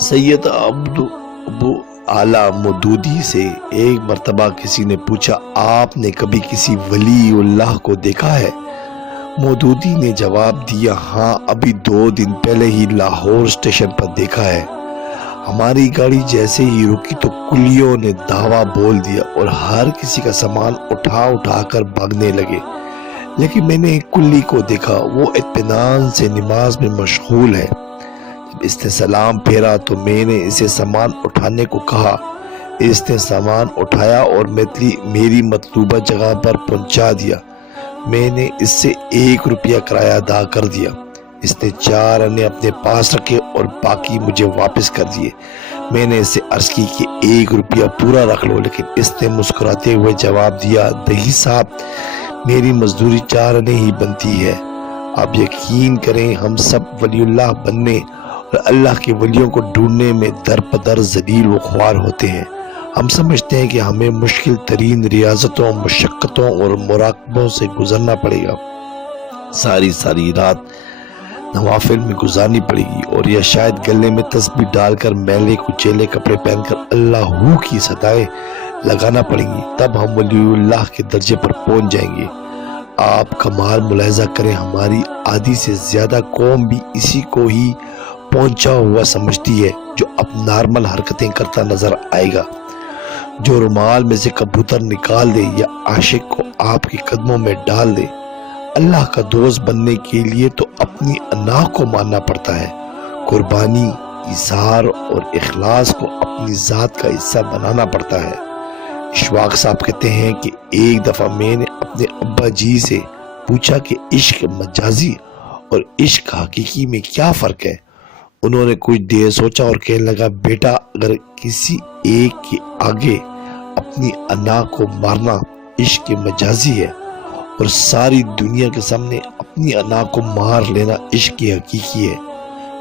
سید ابو اعلیٰ مودودی سے ایک مرتبہ کسی نے پوچھا، آپ نے کبھی کسی ولی اللہ کو دیکھا ہے؟ مودودی نے جواب دیا، ہاں، ابھی 2 دن پہلے ہی لاہور اسٹیشن پر دیکھا ہے۔ ہماری گاڑی جیسے ہی رکی تو کلیوں نے دھاوا بول دیا اور ہر کسی کا سامان اٹھا کر بھاگنے لگے، لیکن میں نے ایک کلی کو دیکھا، وہ اطمینان سے نماز میں مشغول ہے۔ جب اس نے سلام پھیرا تو میں نے اسے سامان اٹھانے کو کہا، اس نے سامان اٹھایا اور میری مطلوبہ جگہ پر پہنچا دیا۔ میں نے اس سے 1 روپیہ کرایہ ادا کر دیا۔ اس نے 4 آنے اپنے پاس رکھے اور باقی مجھے واپس کر دیے۔ میں نے اسے عرض کی کہ 1 روپیہ پورا رکھ لو، لیکن اس نے مسکراتے ہوئے جواب دیا، دہی صاحب، میری مزدوری 4 آنے ہی بنتی ہے۔ آپ یقین کریں، ہم سب ولی اللہ بننے اور اللہ کے ولیوں کو ڈھونڈنے میں در پدر ذلیل و خوار ہوتے ہیں۔ ہم سمجھتے ہیں کہ ہمیں مشکل ترین ریاضتوں، مشقتوں اور مراقبوں سے گزرنا پڑے گا، ساری رات نوافل میں گزارنی پڑے گی، اور یا شاید گلے میں تسبیح ڈال کر میلے کچیلے کپڑے پہن کر اللہ کی صدائیں لگانا پڑیں گی، تب ہم ولی اللہ کے درجے پر پہنچ جائیں گے۔ آپ کمال ملاحظہ کریں، ہماری آدھی سے زیادہ قوم بھی اسی کو ہی پہنچا ہوا سمجھتی ہے، جو اب نارمل حرکتیں کرتا نظر آئے گا، جو رومال میں سے کبوتر نکال دے یا عاشق کو آپ کے قدموں میں ڈال دے۔ اللہ کا دوست بننے کے لیے تو اپنی انا کو ماننا پڑتا ہے، قربانی، اظہار اور اخلاص کو اپنی ذات کا حصہ بنانا پڑتا ہے۔ اشفاق صاحب کہتے ہیں کہ ایک دفعہ میں نے اپنے ابا جی سے پوچھا کہ عشق مجازی اور عشق حقیقی میں کیا فرق ہے؟ انہوں نے کچھ دیر سوچا اور کہنے لگا، بیٹا، اگر کسی ایک کے آگے اپنی انا کو مارنا عشق مجازی ہے اور ساری دنیا کے سامنے اپنی انا کو مار لینا عشق حقیقی ہے۔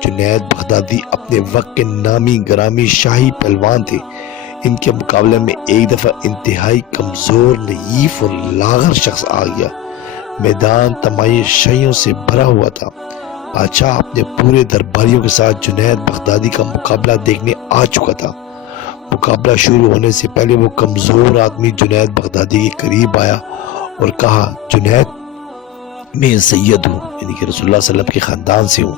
جنید بغدادی اپنے وقت کے نامی گرامی شاہی پہلوان تھے۔ ان کے مقابلے میں ایک دفعہ انتہائی کمزور، نحیف اور لاغر شخص آ گیا۔ میدان تماشائیوں سے بھرا ہوا تھا۔ بادشاہ اپنے پورے درباریوں کے ساتھ جنید بغدادی کا مقابلہ دیکھنے آ چکا تھا۔ مقابلہ شروع ہونے سے پہلے وہ کمزور آدمی جنید بغدادی کے قریب آیا اور کہا، جنید، میں سید ہوں، یعنی کہ رسول اللہ صلی اللہ علیہ وسلم کے خاندان سے ہوں۔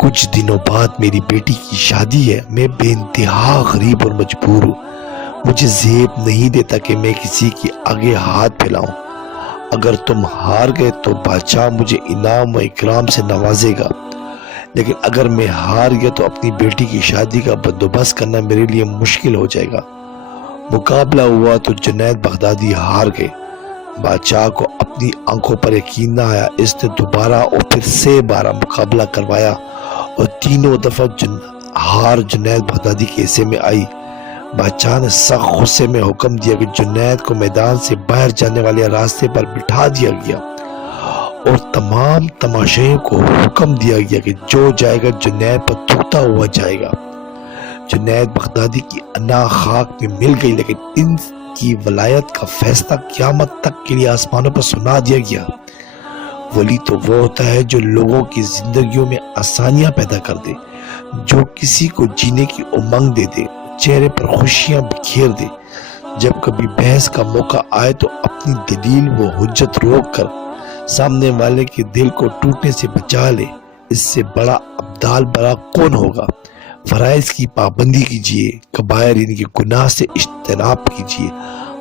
کچھ دنوں بعد میری بیٹی کی شادی ہے۔ میں بے انتہا غریب اور مجبور ہوں۔ مجھے زیب نہیں دیتا کہ میں کسی کے آگے ہاتھ پھیلاؤں۔ اگر تم ہار گئے تو بادشاہ مجھے انعام و اکرام سے نوازے گا، لیکن اگر میں ہار گیا تو اپنی بیٹی کی شادی کا بندوبست کرنا میرے لیے مشکل ہو جائے گا۔ مقابلہ ہوا تو جنید بغدادی ہار گئے۔ بادشاہ کو اپنی آنکھوں پر یقین نہ آیا۔ اس نے دوبارہ اور پھر سے 12 مقابلہ کروایا اور تینوں دفعہ ہار جنید بغدادی کے حصے میں آئی۔ بادشاہ نے سخت غصے میں حکم دیا کہ جنید کو میدان سے باہر جانے والے راستے پر بٹھا دیا گیا اور تمام تماشائیوں کو حکم دیا گیا کہ جو جائے گا جنید پر تھوکتا ہوا جائے گا۔ جنید بغدادی کی انا خاک میں مل گئی، لیکن ان کی ولایت کا فیصلہ قیامت تک کے لیے آسمانوں پر سنا دیا گیا۔ ولی تو وہ ہوتا ہے جو لوگوں کی زندگیوں میں آسانیاں پیدا کر دے، جو کسی کو جینے کی امنگ دے دے، چہرے پر خوشیاں بکھیر دے۔ جب کبھی بحث کا موقع آئے تو اپنی دلیل و حجت روک کر سامنے والے کے دل کو ٹوٹنے سے بچا لے۔ اس سے بڑا ابدال برا کون ہوگا؟ فرائض کی پابندی کیجیے، کبائر یعنی کہ گناہ سے اجتناب کیجیے،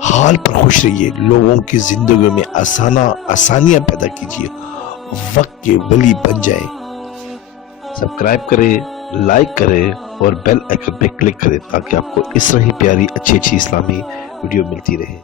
حال پر خوش رہیے، لوگوں کی زندگیوں میں آسانیاں پیدا کیجیے، وقت کے ولی بن جائیں۔ سبسکرائب کریں، لائک کریں اور بیل آئیکن پہ کلک کریں تاکہ آپ کو اس طرح ہی پیاری اچھی اسلامی ویڈیو ملتی رہے۔